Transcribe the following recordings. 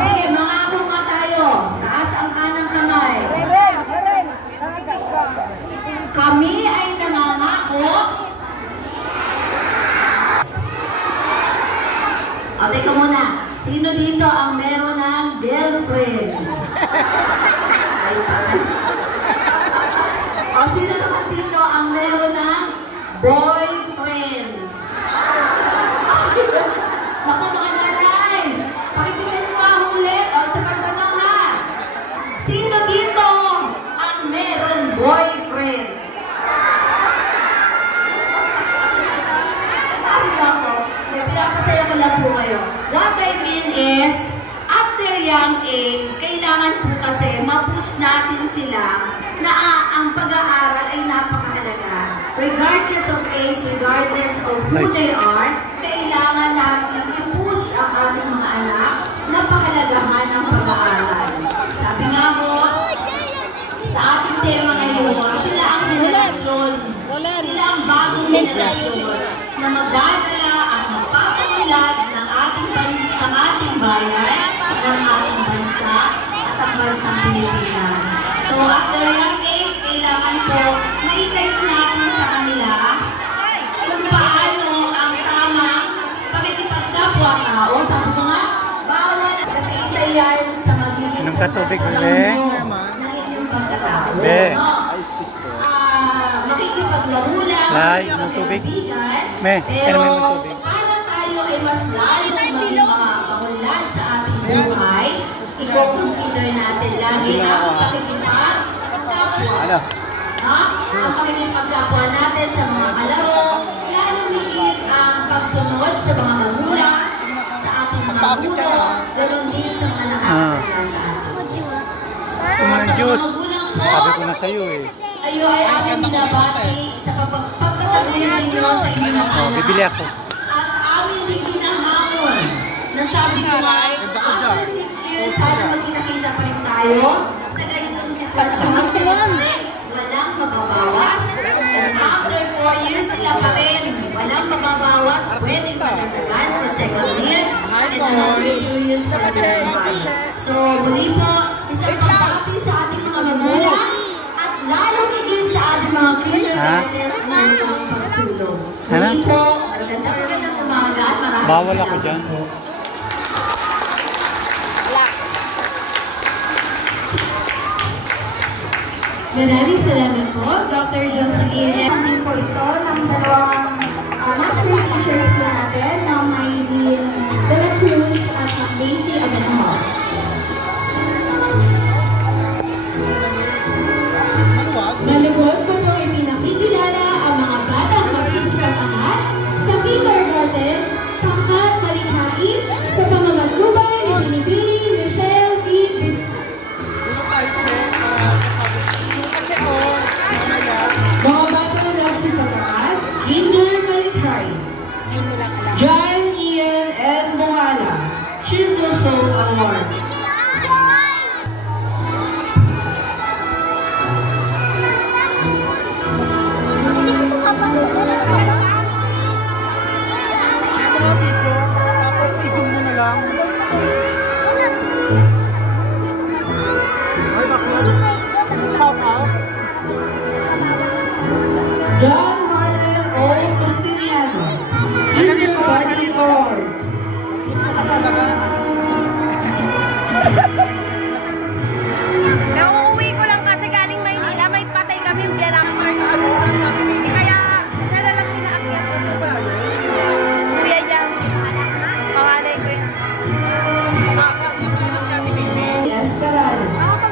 sige, mangako nga tayo. Taas ang kanang kamay. Kami ay nangangako. O, teka muna. Sino dito ang meron ng girlfriend? Ay, patay. O, sino naman dito ang meron ng boyfriend? Naku, mga nanay. Pakitingin mo ako ulit. O, sa pagtanong ha. Sino dito ang meron boyfriend? Ay, naku. Pinapasaya ko lang po kayo. What I mean is, after young age, kailangan po kasi ma-push natin sila na ang pag-aaral ay napakahalaga. Regardless of age, regardless of who they are, kailangan natin i-push ang ating mga anak na pahalagahan ng pag-aaral. Sabi nga po, sa ating tema ngayon, sila ang henerasyon, sila ang bagong henerasyon na magdadala at magpapamulat ng ating bayan, ng ating bansa, at ang bansang Pilipinas. So, after young age, kailangan po maitayo natin sa kanila kung paano ang tamang pakikipagkapwa-tao. Sabi ko nga, bawal kasi isa yan sa magiging pagkakasalanso ng inyong pagkatao. Makikipaglaro lang, makikipagkaibigan, pero paano tayo ay mas lalong maging makapamunlad sa ating buhay, i-consider natin lagi ang pakikipagkapwa. Ang pakikipagkapwa natin sa mga kalaro, lalong higit ang pagsunod sa mga magulang, sa ating mga guro, ganoon din sa mga nakakatala sa atin. So, sa mga magulang po, sabi ko na sa'yo eh. Ayo ay aming binabati sa pagpapatuloy ninyo sa inyong mga anak. Bibili ako. At aming hinahamon na sabi ko ay, after 6 years, sana magkita-kita pa rin tayo sa ganitong sitwasyon. Walang mababawas. And after 4 years, sila pa rin. Walang mababawas. Pwedeng madagdagan for second year. And another 2 years for second year. So, muli po, isang pagbati sa ating mga magulang. Lalo higit sa ating mga kindergartners ng pagsulong. Muli po, magandang umaga at maraming bawal ako dyan. Maraming salamat po, Dr. Jocelyn. Namin po ito ng dalawang master teachers po natin na may De La Cruz at Daisy Abanaho. Malugod ko po ipinakikilala ang mga batang magsisipatangat sa kindergarten, pangkat malikhain sa pamamagdubay ni Binibini Michelle V. Vista. Mga batang magsisipatangat, kinder malikhain. John Ian N. Bungala, Chief of Soul Award. John Harlan O. Custiniano, Junior Body Award. Nauuwi ko lang kasi galing Maynila, may patay kami biyanan. Kaya siya na lang pinaakyat ko. Kuya Jam, panganay ko yun. Estaral,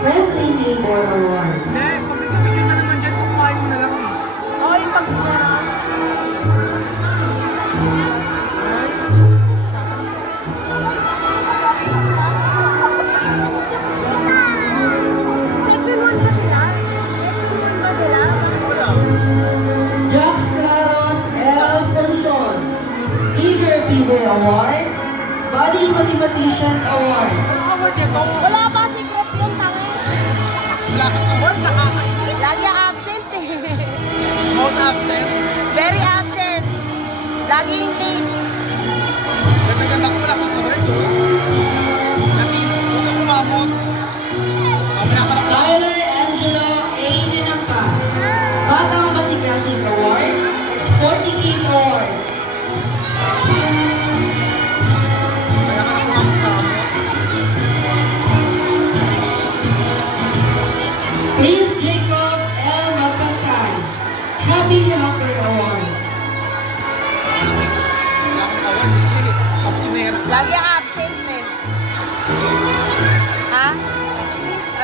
Friendly Neighbor Award. Pag nag-video na naman dyan, kukuhain mo na lang eh. Oo, yung pag... Section 1 ba sila? Section 1 ba sila? Jax Claros L. Fonson, Eager People Award, Body Mathematician Award. Wala ba si Group yung tangi? Lagi absent eh. Most absent. Very absent. Laging late. Ganda-ganda ko, wala kang award. Latino. Ha?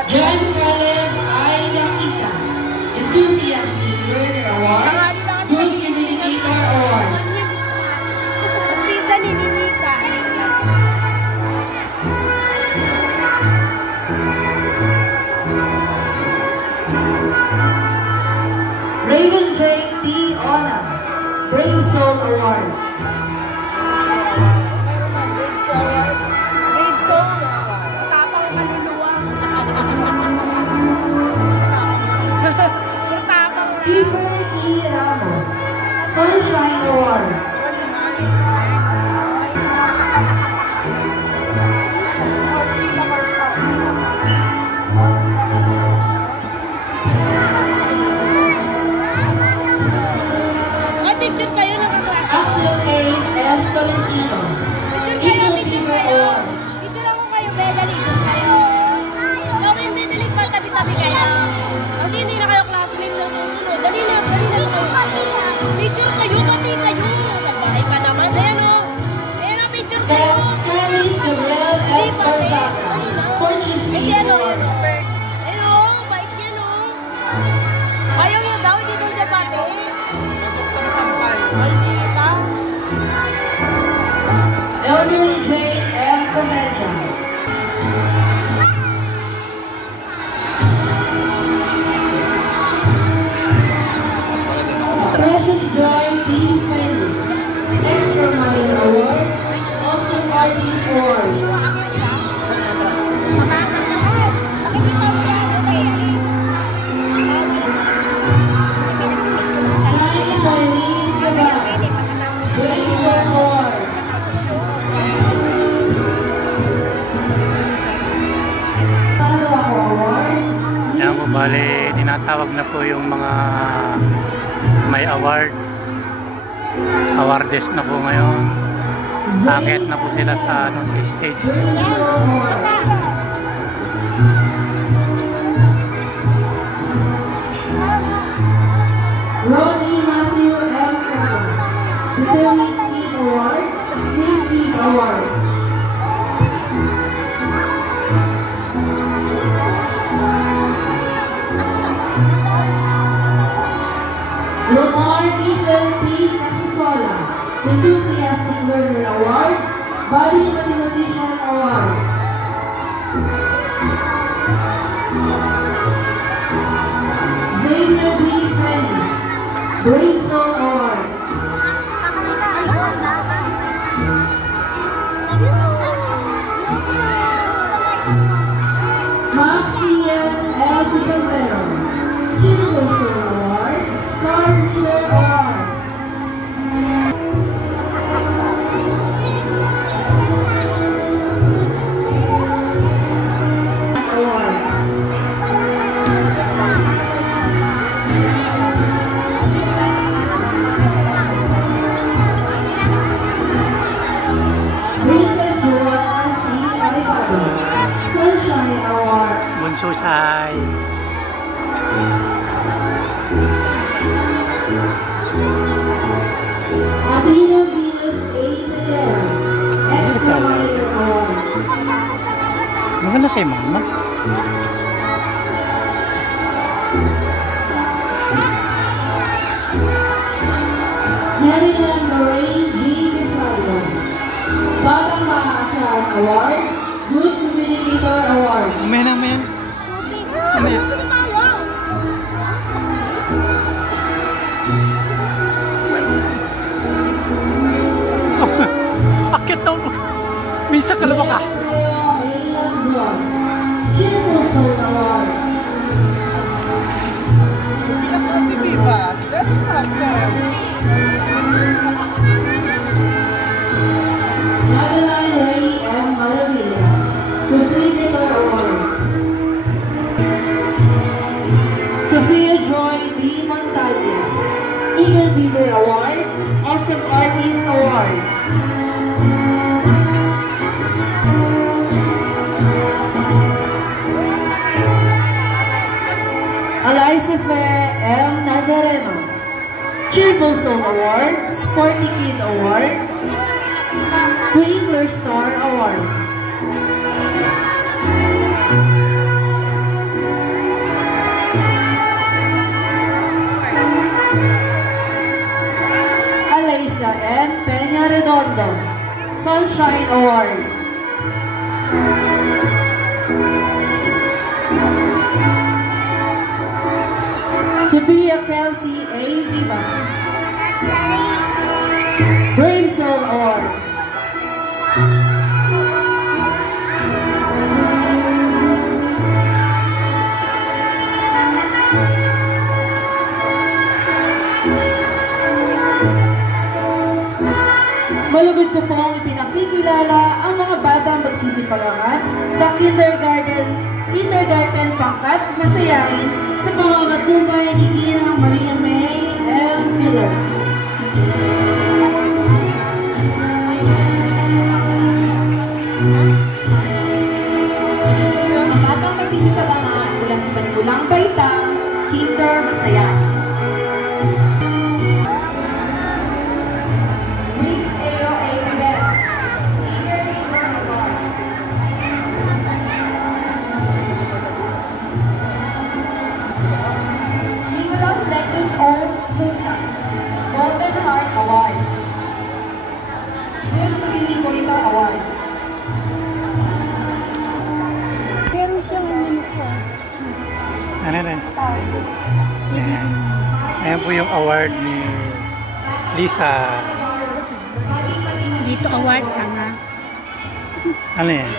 John Caleb I. Yakita, Enthusiastic Learner Award, Tanghali lang ang Good Communicator Award. Mas pinsan ni Ninita. Raven J. T. Ona, Brave Soul Award. Brave soul. Tapang kaluluwa. Tapang. Kiefer E. Ramos, Sunshine Award. Ay, picture kayo ng klase. Axel K. S. Tolentino, Picture kayo, Eagle picture Fever kayo. Award. Picture ako kayo, Bedali. Doon kayo. Gawin, Bedali, patabi-tabi kayo. Kasi hindi na kayo classmate na susunod. Dali na kayo. Picture kayo, pati kayo. Magbahay ka naman. Ayan o. Ayan o, picture kayo. Caris Gabriel F. Barzaga, Fortune Kasi Speed ano, Award. Ayan o, bait yan o. Ayaw niya daw, hindi daw siya pati. Maldita. Elderly J. M. Comedia, Precious Joy P. Fennis, Extra Mile Award, Awesome Artist Award. Shiny Maylene Cabal, Blazer Award. Taro ako Award, Yan po, bali, tinatawag na po yung mga may award. Awardist na po ngayon. Akit na po sila sa, sa stage. Ronnie Matthew M. Campos, Determined Teen Award, Big Teen Award. Lamar Ethan P. Casasola, Enthusiastic Learner Award, Body Mathematician Award. Xavier B. Fennis, Brave Soul Award. Maxian L. Picantero, Silver Soul Award, Star Leader Award. Award. Princess Joanna C. Aricado, Sunshine Award. Bunso Sai. Athena Venus A. Pereira, Extra Mile Award. Maganda kay mama. Maryland Lorraine G. Casado, Batang Mahasaan Award, Good Communicator Award. Amen, amen. Amen. Akit daw. Minsan ka naman ka. Cheerful Soul Award. Madeline Ray M. Maravilla, Contributor Award. Sophia Joy D. Montañez, Eagle Beaver Award, Awesome Artist Award. Eliza Fe M. Nazareno, Cheerful Soul Award, Sporty Kid Award, Twinkler Star Award. Sunshine Award. Sophia Kelsey A. Vivas. Brave Soul Award. Malugod ko pong ipinakikilala ang mga batang magsisipalangat sa kindergarten pangkat masayain sa pangangatubay ni Ginang Maria May L. Filler. Ang batang magsisipalangat mula sa Panigulang Baitang, Kinder Masaya. Golden Heart Award. Good to be Nicolita Award. Meron siyang ano po. Ano rin? Ayan. Ayan po yung award ni Lisa. Dito award ka na. Ano yan?